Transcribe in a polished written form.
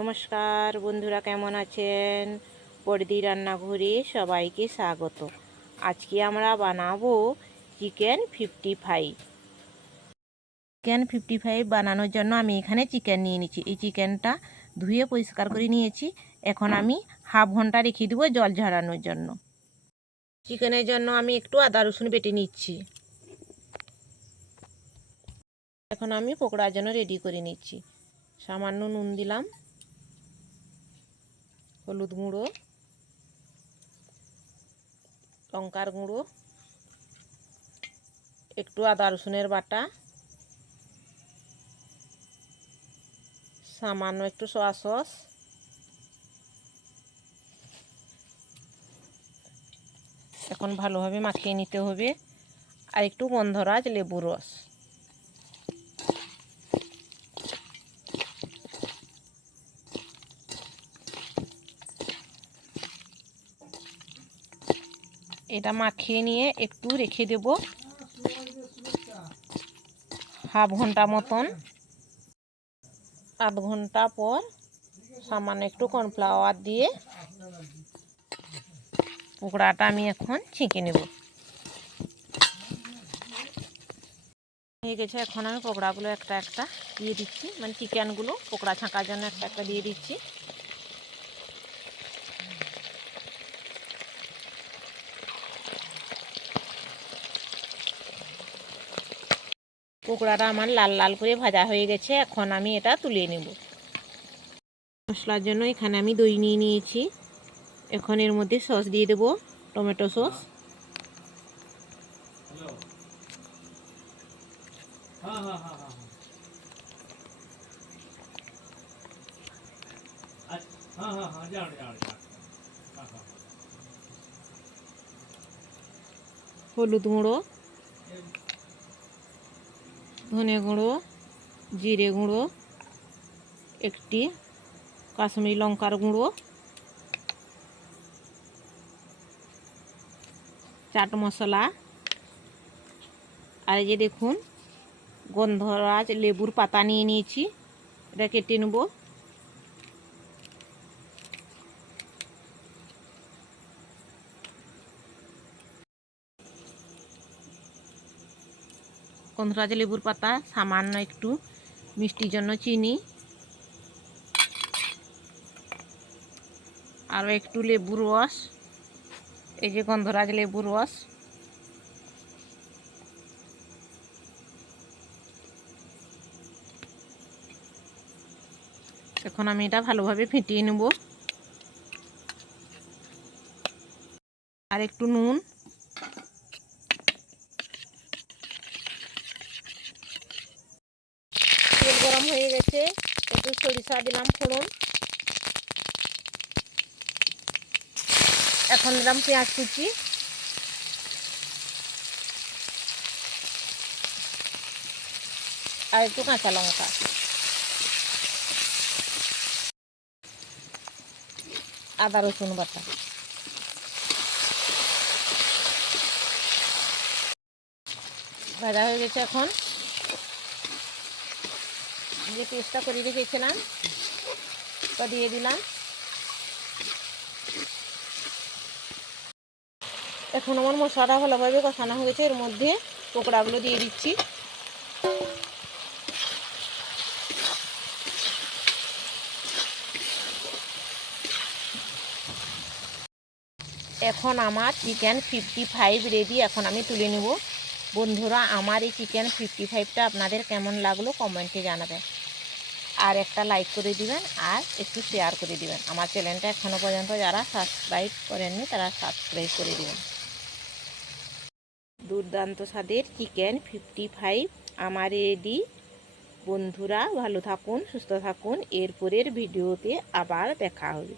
নমস্কার বন্ধুরা, কেমন আছেন? বড়দি রান্নাঘরে সবাইকে স্বাগত। আজকে আমরা বানাবো চিকেন 55। চিকেন 55 বানানোর জন্য আমি এখানে চিকেন নিয়ে নিচ্ছি। এই চিকেনটা ধুয়ে পরিষ্কার করে নিয়েছি। এখন আমি হাফ ঘন্টা রেখে দেবো জল ঝরানোর জন্য। চিকেনের জন্য আমি একটু আদা রসুন বেটে নিচ্ছি। এখন আমি পকোড়ার জন্য রেডি করে নিচ্ছি। সামান্য নুন দিলাম, হলুদ গুঁড়ো, লঙ্কার গুঁড়ো, একটু আদা রসুনের বাটা, সামান্য একটু সয়া সস, এখন ভালোভাবে মাখিয়ে নিতে হবে। আর একটু গন্ধরাজ লেবুর রস। এটা মাখিয়ে নিয়ে একটু রেখে দেব হাফ ঘন্টা মতন। আধ ঘন্টা পর সামান্য একটু কর্নফ্লাওয়ার দিয়ে পকোড়াটা আমি এখন ছেঁকে নেব। হয়ে গেছে, এখন আমি পকোড়াগুলো একটা একটা দিয়ে দিচ্ছি, মানে চিকেনগুলো পকোড়া ছাঁকার জন্য একটা একটা দিয়ে দিচ্ছি। পকোড়াটা আমার লাল লাল করে ভাজা হয়ে গেছে। এখন আমি এটা তুলে নেব। মশলার জন্য এখানে আমি দই নিয়ে নিয়েছি। এখন এর মধ্যে সস দিয়ে দেব, টমেটো সস। হলুদ গুঁড়ো, ধনে গুঁড়ো, জিরে গুঁড়ো, একটি কাশ্মীরি লঙ্কার গুঁড়ো, চাট মশলা, আর এই যে দেখুন গন্ধরাজ লেবুর পাতা নিয়ে নিয়েছি, এটা কেটে নেব। গন্ধরাজ লেবুর পাতা, সামান্য একটু মিষ্টির জন্য চিনি, আরও একটু লেবুর রস, এই যে গন্ধরাজ লেবুর রস। এখন আমি এটা ভালোভাবে ফেটিয়ে নেব। আর একটু নুন, তেল গরম হয়ে গেছে, একটু সরিষা দিলাম ফোড়ন। এখন দিলাম পেঁয়াজ কুচি, আর একটু কাঁচা লঙ্কা। আদা রসুন বাটা। ভাজা হয়ে গেছে। এখন যে পেস্টটা করে রেখেছিলাম তা দিয়ে দিলাম। এখন আমার মশলাটা ভালোভাবে কষানো হয়ে গেছে। এর মধ্যে পকোড়াগুলো দিয়ে দিচ্ছি। এখন আমার চিকেন 55 রেডি। এখন আমি তুলে নেব। বন্ধুরা, আমার এই চিকেন 55টা আপনাদের কেমন লাগলো কমেন্টে জানাবেন। আর একটা লাইক করে দিবেন, আর একটু শেয়ার করে দিবেন। আমার চ্যানেলটা এখনও পর্যন্ত যারা সাবস্ক্রাইব করেননি তারা সাবস্ক্রাইব করে দিবেন। দুর্দান্ত স্বাদের চিকেন 55 আমার রেডি। বন্ধুরা, ভালো থাকুন, সুস্থ থাকুন। এরপরের ভিডিওতে আবার দেখা হবে।